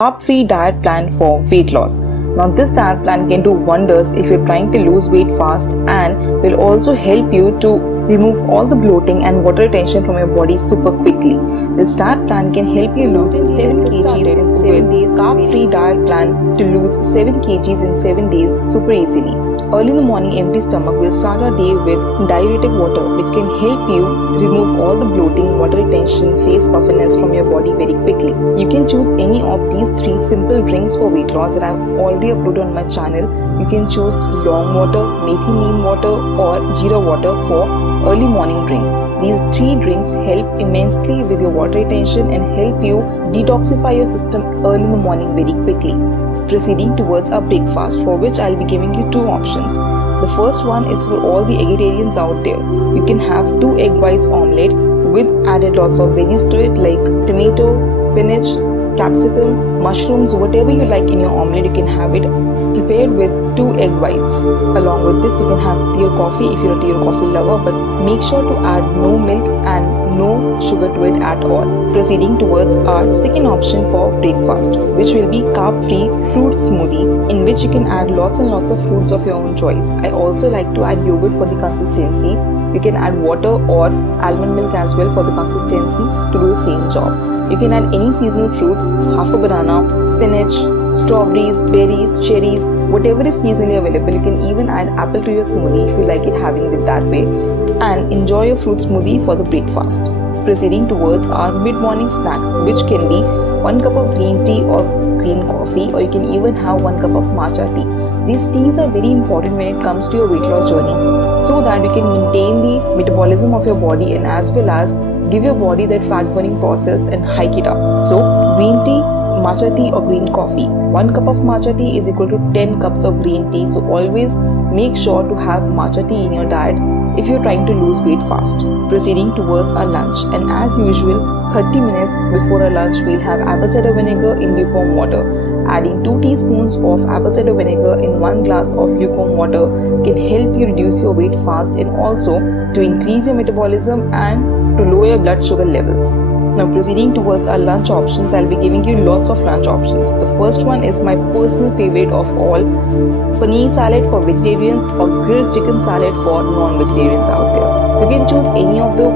carb-free diet plan for weight loss. Now this diet plan can do wonders if you're trying to lose weight fast and will also help you to remove all the bloating and water retention from your body super quickly. This diet plan can help you lose 7 kgs in 7 days. Carb-free diet plan to lose 7 kgs in 7 days super easily. Early in the morning, empty stomach, we'll start our day with diuretic water, which can help you remove all the bloating, water retention, face puffiness from your body very quickly. You can choose any of these 3 simple drinks for weight loss that I've already uploaded on my channel. You can choose long water, methi neem water or jeera water for early morning drink. These 3 drinks help immensely with your water retention and help you detoxify your system early in the morning very quickly. Proceeding towards our breakfast, for which I'll be giving you 2 options. The first one is for all the vegetarians out there. You can have 2 egg whites omelette with added lots of veggies to it like tomato, spinach, capsicum, mushrooms, whatever you like in your omelette. You can have it prepared with 2 egg whites. Along with this, you can have tea or coffee if you're a tea or coffee lover, but make sure to add no milk and no sugar to it at all. Proceeding towards our second option for breakfast, which will be carb-free fruit smoothie, in which you can add lots and lots of fruits of your own choice. I also like to add yogurt for the consistency. You can add water or almond milk as well for the consistency to do the same job. You can add any seasonal fruit, half a banana, spinach, strawberries, berries, cherries, whatever is seasonally available. You can even add apple to your smoothie if you like it having it that way, and enjoy your fruit smoothie for the breakfast. Proceeding towards our mid-morning snack, which can be 1 cup of green tea or green coffee, or you can even have 1 cup of matcha tea. These teas are very important when it comes to your weight loss journey, so that you can maintain the metabolism of your body and as well as give your body that fat burning process and hike it up. So green tea, matcha tea or green coffee. 1 cup of matcha tea is equal to 10 cups of green tea. So always make sure to have matcha tea in your diet if you're trying to lose weight fast. Proceeding towards our lunch, and as usual 30 minutes before our lunch we'll have apple cider vinegar in lukewarm water. Adding 2 teaspoons of apple cider vinegar in 1 glass of lukewarm water can help you reduce your weight fast and also to increase your metabolism and to lower your blood sugar levels. Now proceeding towards our lunch options, I'll be giving you lots of lunch options. The first one is my personal favorite of all, paneer salad for vegetarians or grilled chicken salad for non-vegetarians out there. You can choose any of the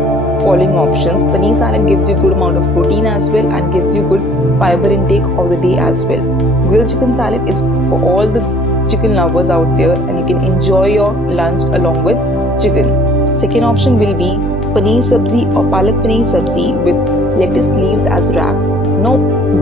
following options. Paneer salad gives you good amount of protein as well and gives you good fiber intake of the day as well. Grilled chicken salad is for all the chicken lovers out there, and you can enjoy your lunch along with chicken. Second option will be paneer sabzi or palak paneer sabzi with lettuce leaves as wrap. Now,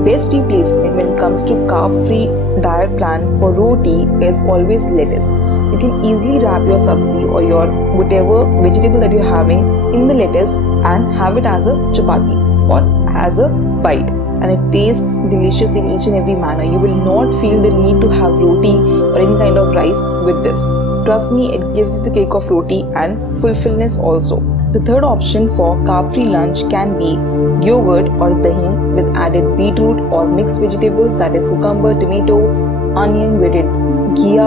best replacement when it comes to carb-free diet plan for roti is always lettuce. You can easily wrap your sabzi or your whatever vegetable that you're having in the lettuce and have it as a chapati or as a bite, and it tastes delicious in each and every manner. You will not feel the need to have roti or any kind of rice with this. Trust me, it gives you the cake of roti and fulfillness also. The third option for carb-free lunch can be yogurt or dahi with added beetroot or mixed vegetables, that is cucumber, tomato, onion, grated ghee,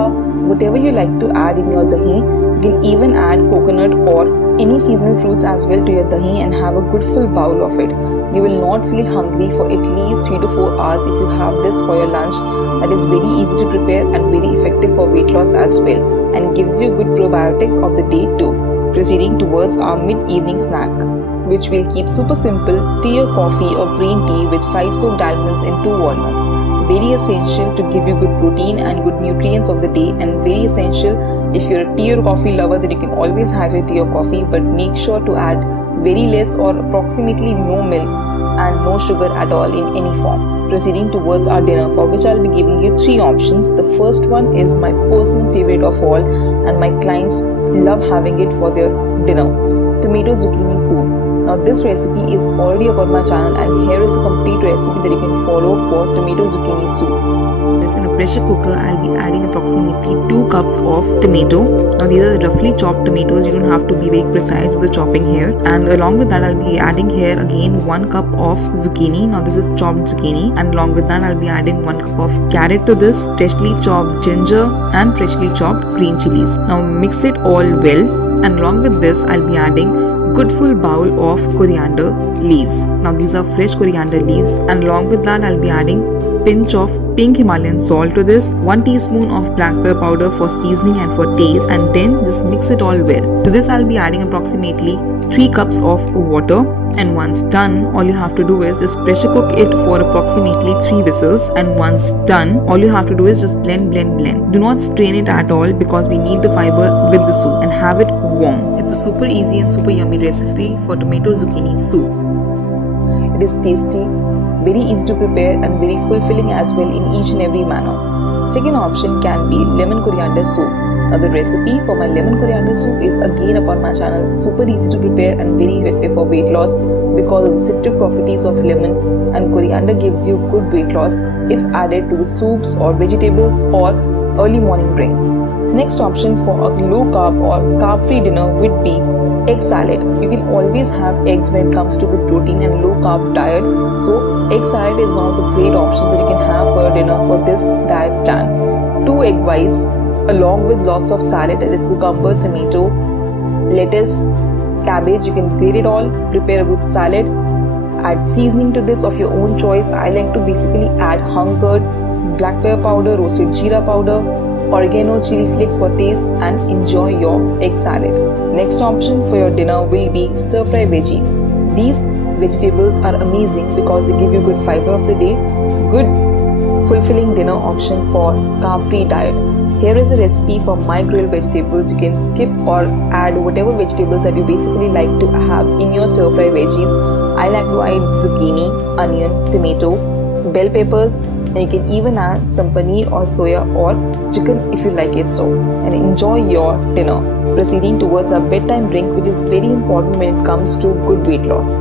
whatever you like to add in your dahi. You can even add coconut or any seasonal fruits as well to your dahi and have a good full bowl of it. You will not feel hungry for at least 3 to 4 hours if you have this for your lunch. That is very easy to prepare and very effective for weight loss as well, and gives you good probiotics of the day too. Proceeding towards our mid-evening snack, which we'll keep super simple, tea or coffee or green tea with 5 soaked almonds and 2 walnuts. Very essential to give you good protein and good nutrients of the day, and very essential if you're a tea or coffee lover, that you can always have your tea or coffee, but make sure to add very less or approximately no milk and no sugar at all in any form. Proceeding towards our dinner, for which I'll be giving you 3 options. The first one is my personal favorite of all, and my clients love having it for their dinner, tomato zucchini soup. Now this recipe is already up on my channel, and here is a complete recipe that you can follow for tomato zucchini soup. This in a pressure cooker, I'll be adding approximately 2 cups of tomato. Now these are roughly chopped tomatoes, you don't have to be very precise with the chopping here. And along with that, I'll be adding here again 1 cup of zucchini. Now this is chopped zucchini, and along with that I'll be adding 1 cup of carrot to this, freshly chopped ginger and freshly chopped green chilies. Now mix it all well, and along with this I'll be adding good full bowl of coriander leaves. Now these are fresh coriander leaves, and along with that I'll be adding pinch of pink Himalayan salt to this, 1 teaspoon of black pepper powder for seasoning and for taste, and then just mix it all well. To this I'll be adding approximately 3 cups of water, and once done, all you have to do is just pressure cook it for approximately 3 whistles, and once done, all you have to do is just blend. Do not strain it at all because we need the fiber with the soup, and have it warm. It's a super easy and super yummy recipe for tomato zucchini soup. It is tasty, very easy to prepare and very fulfilling as well in each and every manner. Second option can be lemon coriander soup. Now the recipe for my lemon coriander soup is again upon my channel. Super easy to prepare and very effective for weight loss because of the citric properties of lemon, and coriander gives you good weight loss if added to the soups or vegetables or early morning drinks. Next option for a low carb or carb free dinner would be egg salad. You can always have eggs when it comes to good protein and low carb diet. So egg salad is one of the great options that you can have for a dinner for this diet plan. 2 egg whites along with lots of salad, that is cucumber, tomato, lettuce, cabbage. You can grate it all, prepare a good salad, add seasoning to this of your own choice. I like to basically add hung curd, black pepper powder, roasted jeera powder, oregano, chili flakes for taste, and enjoy your egg salad. Next option for your dinner will be stir fry veggies. These vegetables are amazing because they give you good fiber of the day, good fulfilling dinner option for carb free diet. Here is a recipe for my grilled vegetables. You can skip or add whatever vegetables that you basically like to have in your stir fry veggies. I like to add zucchini, onion, tomato, bell peppers, and you can even add some paneer or soya or chicken if you like it so, and enjoy your dinner. Proceeding towards a bedtime drink, which is very important when it comes to good weight loss.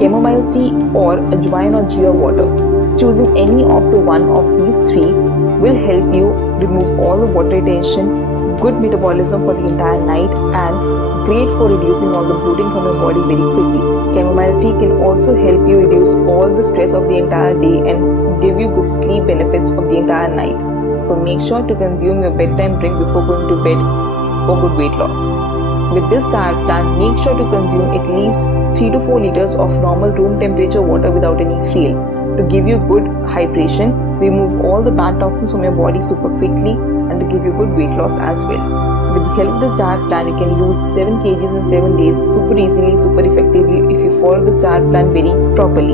Chamomile tea or ajwain or jeera water. Choosing any of the one of these 3 will help you remove all the water retention, good metabolism for the entire night, and great for reducing all the bloating from your body very quickly. Chamomile tea can also help you reduce all the stress of the entire day and give you good sleep benefits of the entire night. So make sure to consume your bedtime drink before going to bed for good weight loss. With this diet plan, make sure to consume at least 3 to 4 liters of normal room temperature water without any fail to give you good hydration, remove all the bad toxins from your body super quickly, and to give you good weight loss as well. With the help of this diet plan, you can lose 7 kgs in 7 days super easily, super effectively if you follow this diet plan very properly.